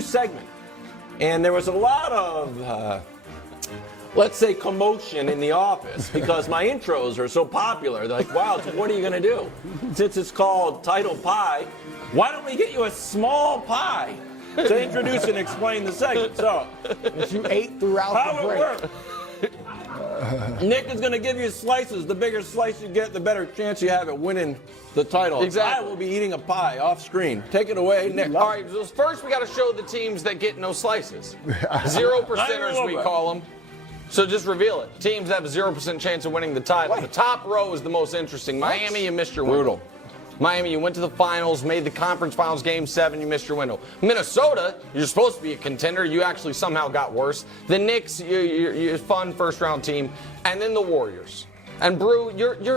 segment, and there was a lot of, let's say, commotion in the office because my intros are so popular. They're like, wow, so what are you going to do? Since it's called Title Pie, why don't we get you a small pie to introduce and explain the segment? So, that you ate throughout how the break. it works. Nick is going to give you slices. The bigger slice you get, the better chance you have at winning the title. Exactly. I will be eating a pie off screen. Take it away, Nick. All right, so first we got to show the teams that get no slices. 0%ers, we call them. So just reveal it. Teams that have a 0% chance of winning the title. The top row is the most interesting. Miami, you missed your window. Miami, you went to the finals, made the conference finals game 7, you missed your window. Minnesota, you're supposed to be a contender. You actually somehow got worse. The Knicks, you're a fun first-round team. And then the Warriors. And Brew,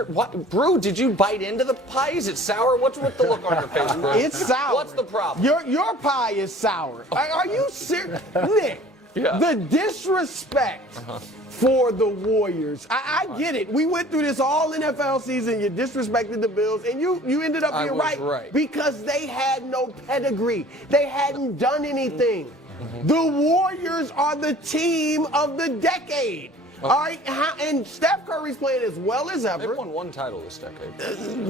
what? Brew, did you bite into the pie? Is it sour? What's with the look on your face, Brew? It's sour. What's the problem? Your pie is sour. Are you serious? Nick, Yeah. the disrespect for the Warriors. I get it. We went through this all NFL season. You disrespected the Bills, and you ended up being right because they had no pedigree. They hadn't done anything. The Warriors are the team of the decade. All right, and Steph Curry's playing as well as ever. They've won one title this decade.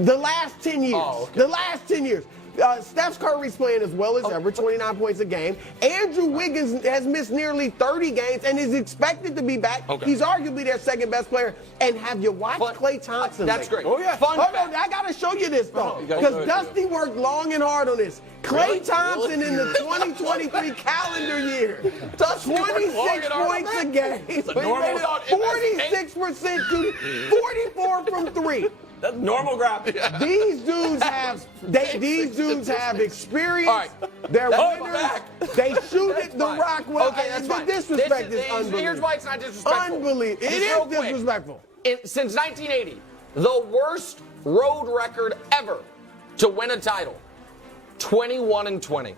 The last 10 years. Oh, okay. The last 10 years. Steph Curry's playing as well as ever, 29 points a game. Andrew Wiggins has missed nearly 30 games and is expected to be back. He's arguably their second best player. And have you watched Klay Thompson? That's great. Oh, yeah. Fun Hold on, I got to show you this, though. Because Dusty worked long and hard on this. Klay Thompson in the 2023 calendar year. 26 points a game. 46% to 44 from 3. That's normal graphic. These dudes have experience. All right. They're winners. They shoot it the rock well. Okay, that's the fine. disrespect is unbelievable. Here's why it's not disrespectful. Unbelievable. It is disrespectful. Since 1980, the worst road record ever to win a title, 21-20.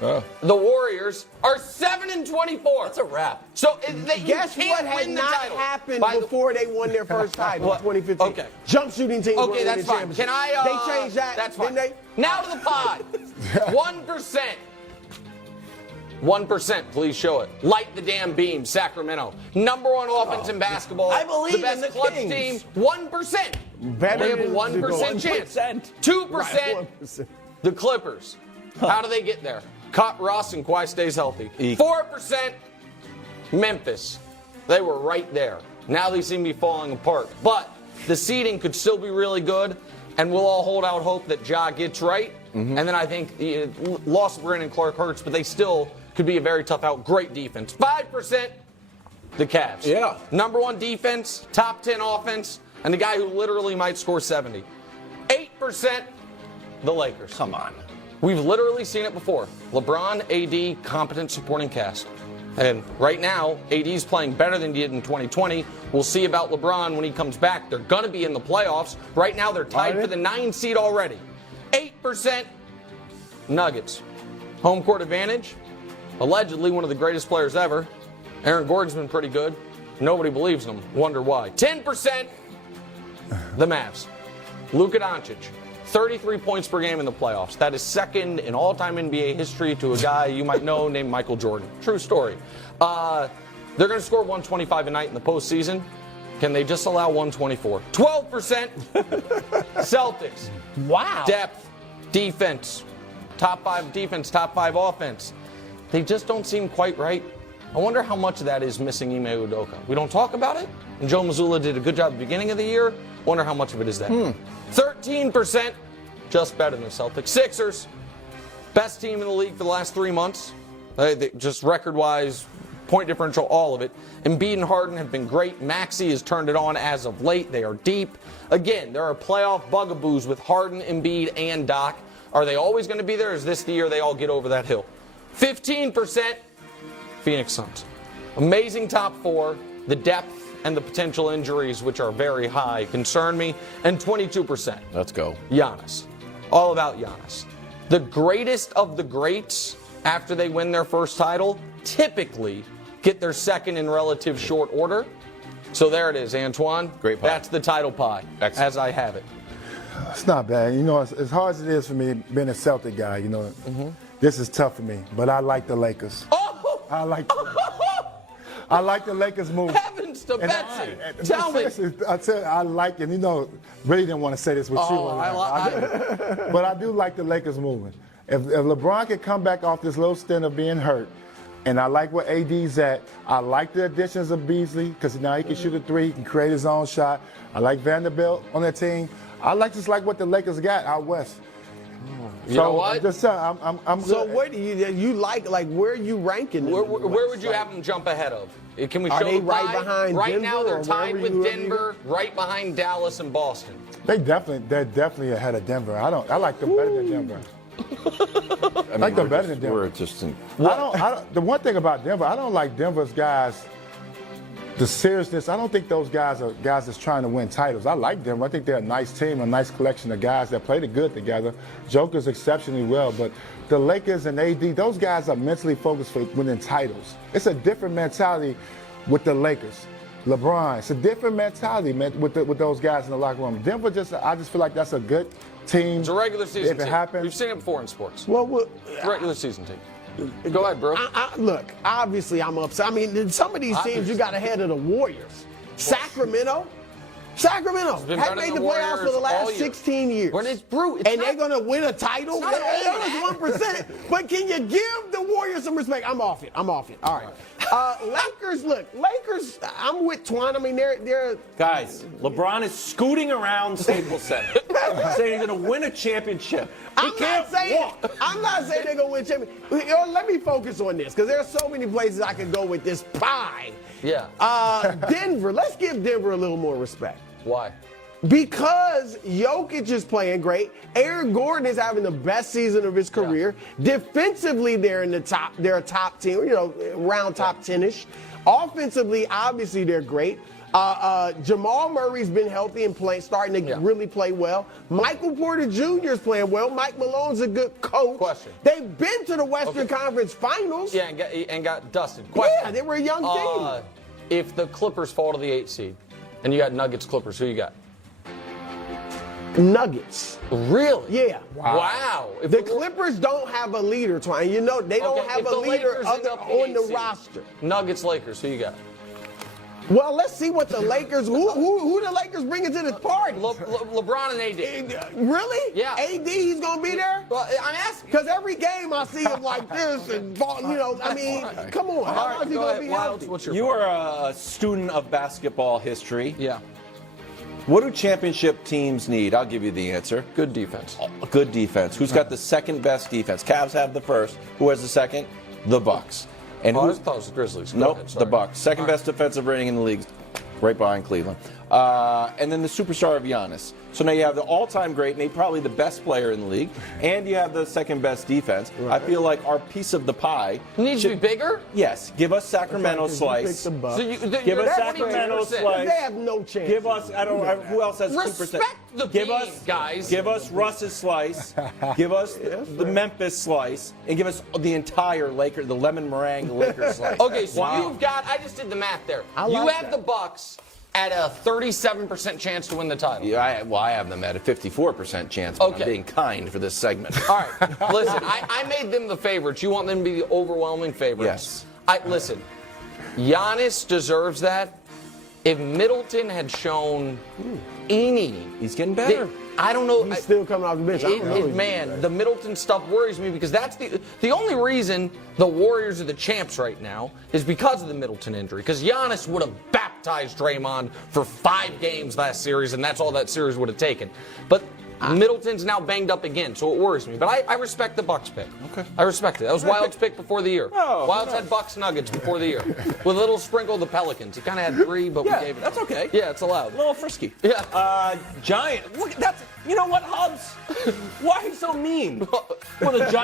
The Warriors are 7-24. That's a wrap. So Guess what had not happened before they won their first title in 2015? Okay. Jump shooting team. Okay, that's fine. Can I? They changed that. That's fine. Didn't they? Now to the pod. 1%. 1%, please show it. Light the damn beam, Sacramento. Number one offense in basketball. I believe the best in the clutch Kings. team. 1%. Better They have a than 1% chance. 2%. Right, 1%. The Clippers. How do they get there? Cut Ross and Kawhi stays healthy. 4%. Memphis. They were right there. Now they seem to be falling apart. But the seeding could still be really good, and we'll all hold out hope that Ja gets right. And then I think loss of Brandon Clark hurts, but they still could be a very tough out. Great defense. 5%. The Cavs. Yeah. Number one defense, top 10 offense, and the guy who literally might score 70. 8%. The Lakers. Come on. We've literally seen it before. LeBron, AD, competent supporting cast. And right now, AD is playing better than he did in 2020. We'll see about LeBron when he comes back. They're going to be in the playoffs. Right now, they're tied for the 9 seed already. 8% Nuggets. Home court advantage. Allegedly one of the greatest players ever. Aaron Gordon's been pretty good. Nobody believes him. Wonder why. 10% the Mavs. Luka Doncic. 33 points per game in the playoffs. That is second in all-time NBA history to a guy you might know named Michael Jordan. True story. They're going to score 125 a night in the postseason. Can they just allow 124? 12% Celtics. Wow. Depth, defense, top 5 defense, top 5 offense. They just don't seem quite right. I wonder how much of that is missing Ime Udoka. We don't talk about it, and Joe Mazzulla did a good job at the beginning of the year. Wonder how much of it is that. 13%, just better than the Celtics. Sixers, best team in the league for the last 3 months. They just record-wise, point differential, all of it. Embiid and Harden have been great. Maxey has turned it on as of late. They are deep. Again, there are playoff bugaboos with Harden, Embiid, and Doc. Are they always going to be there? Is this the year they all get over that hill? 15%, Phoenix Suns. Amazing top 4. The depth and the potential injuries, which are very high, concern me. And 22%. Let's go. Giannis. All about Giannis. The greatest of the greats, after they win their first title, typically get their second in relative short order. So there it is, Antoine. Great pie. That's the title pie, as I have it. It's not bad. You know, as hard as it is for me being a Celtic guy, you know, This is tough for me, but I like the Lakers. Oh! I like the Lakers move. Heavens to Betsy. Tell me. I tell you, I like it. You know, really didn't want to say this with you. But I do like the Lakers moving. If LeBron can come back off this little stint of being hurt, and I like where AD's at. I like the additions of Beasley because now he can shoot a three, he can create his own shot. I like Vanderbilt on that team. I just like what the Lakers got out west. You know what? I'm So good. what do you like? Like where are you ranking them? Where would you have them jump ahead of? Can we Are show they the right tie? behind Right Denver now they're or tied wherever with you- Denver, right behind Dallas and Boston. They're definitely ahead of Denver. I like them better than Denver. I like them better than Denver. We're just in, The one thing about Denver, I don't like Denver's guys. The seriousness, I don't think those guys are guys that's trying to win titles. I like Denver. I think they're a nice team, a nice collection of guys that play good together. Joker's exceptionally well, but the Lakers and AD, those guys are mentally focused for winning titles. It's a different mentality with the Lakers. LeBron, it's a different mentality with those guys in the locker room. Denver, I just feel like that's a good team. It's a regular season If it team. happens, We've seen it before in sports. Well, Regular season team. Go ahead, bro. look, obviously I'm upset. I mean, some of these teams you got ahead of the Warriors. Sacramento been have better made than the the playoffs for the Warriors all last year. 16 years. But it's brutal. And they're going to win a title? It's not That was 1%. But can you give the Warriors some respect? I'm off it. All right. Lakers, I'm with Twan. I mean, they're guys, LeBron is scooting around Staples Center, saying he's going to win a championship. He can't walk. I'm not saying they're going to win championship. Let me focus on this because there are so many places I could go with this pie. Yeah. Denver, let's give Denver a little more respect. Why? Because Jokic is playing great. Aaron Gordon is having the best season of his career. Yeah. Defensively, they're in the top. They're a top team, around top 10-ish. Offensively, obviously, they're great. Jamal Murray's been healthy and starting to really play well. Michael Porter Jr. is playing well. Mike Malone's a good coach. Question. They've been to the Western Conference Finals. Yeah, and got dusted. Question. Yeah, they were a young team. If the Clippers fall to the 8th seed, and you got Nuggets Clippers, who you got? Nuggets. Really? Yeah. Wow. If the Clippers don't have a leader, Twine. They don't have a leader on the roster. Nuggets Lakers, who you got? Well, let's see what the Lakers, who the Lakers bringing to this party. LeBron and AD. Really? Yeah. AD, he's going to be there? Well, I'm asking. Because every game I see him like this and, I mean, come on. How is he going to be healthy? What's your You are a student of basketball history. Yeah. What do championship teams need? I'll give you the answer. Good defense. Good defense. Who's got the second best defense? Cavs have the first. Who has the second? The Bucks. And I thought it was the Grizzlies. Nope, the Bucks. Second best defensive rating in the league, right behind Cleveland. And then the superstar of Giannis. So now you have the all-time great, maybe probably the best player in the league, and you have the second best defense. Right. I feel like our piece of the pie needs to be bigger. Yes, give us Sacramento slice. So give us Sacramento slice. They have no chance. Give us who else has 2%? Respect the give beam, us guys. Give us Russ's slice. Give us the Memphis slice, and give us the entire the lemon meringue Lakers slice. Okay, so you've got. I just did the math there. You have the Bucks at a 37% chance to win the title. Yeah, I have them at a 54% chance. But I'm being kind for this segment. All right, listen, I made them the favorites. You want them to be the overwhelming favorites? Yes. Listen, Giannis deserves that. If Middleton had shown any, he's getting better. I don't know. He's still coming off the bench. Man, the Middleton stuff worries me because that's the only reason the Warriors are the champs right now is because of the Middleton injury. Because Giannis would have baptized Draymond for 5 games last series, and that's all that series would have taken. But Middleton's now banged up again, so it worries me. But I respect the Bucks pick. Okay. I respect it. That was Wild's pick before the year. Oh, Wild's had Bucks Nuggets before the year. With a little sprinkle of the Pelicans. He kind of had 3, but we gave it. That's okay. Yeah, it's allowed. A little frisky. Yeah. Giant. Look, you know what, Hubs? Why are you so mean? With a giant.